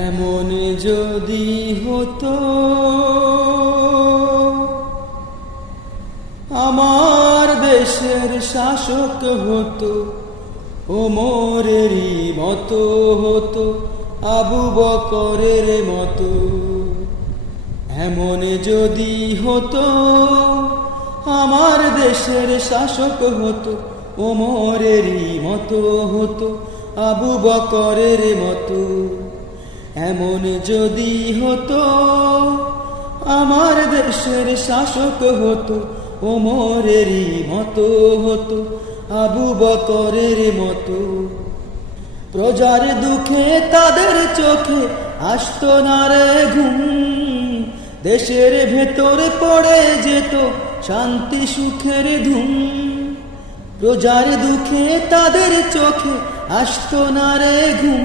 এমন যদি হতো আমার দেশের শাসক হতো, ওমরেরই মতো হতো, আবু বকরের মতো। এমন যদি হতো আমার দেশের শাসক হতো, ওমরেরই মতো হতো, আবু বকরের মতো। এমন যদি হতো আমার দেশের শাসক হতো, ওমরেরই মতো হতো, আবু বকরের মতো। প্রজার দুঃখে তাদের চোখে আসতো না রে ঘুম, দেশের ভেতরে পড়ে যেত শান্তি সুখের ধুম। প্রজার দুঃখে তাদের চোখে আসতো না রে ঘুম,